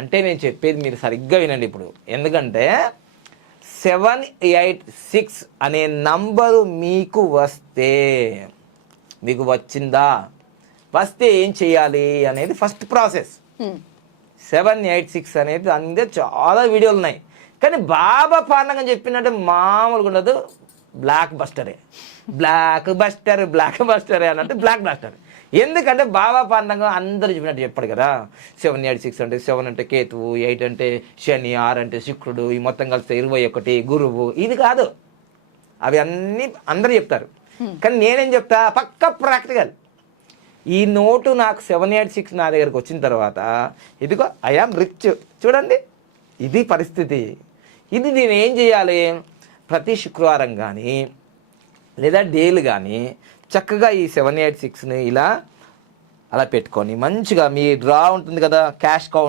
అంటే నేను చెప్పేది మీరు సరిగ్గా వినండి ఇప్పుడు. ఎందుకంటే 786 అనే నంబరు మీకు వస్తే, మీకు వచ్చిందా, వస్తే ఏం చేయాలి అనేది ఫస్ట్ ప్రాసెస్. 786 అనేది అందుకే చాలా వీడియోలు ఉన్నాయి. కానీ బాబా పాండగం చెప్పినట్టే మామూలుగా ఉండదు. బ్లాక్ బస్టరే అన్నట్టు బ్లాక్ బస్టర్. ఎందుకంటే బాబా పాండగం అందరూ చెప్పినట్టు చెప్పాడు కదా. 786 అంటే 7 అంటే కేతువు, 8 అంటే శని, 6 అంటే శుక్రుడు, ఈ మొత్తం కలిస్తే 21 గురువు. ఇది కాదు, అవి అన్నీ అందరూ చెప్తారు. కానీ నేనేం చెప్తా, పక్క ప్రాక్టికల్. ఈ నోటు నాకు 786 నా దగ్గరకు వచ్చిన తర్వాత, ఇదిగో ఐ యామ్ రిచ్, చూడండి ఇది పరిస్థితి. ఇది నేను ఏం చేయాలి, ప్రతి శుక్రవారం కానీ లేదా డేలు కానీ చక్కగా ఈ 786ని ఇలా అలా పెట్టుకొని మంచిగా మీ డ్రా ఉంటుంది కదా, క్యాష్ కౌంట్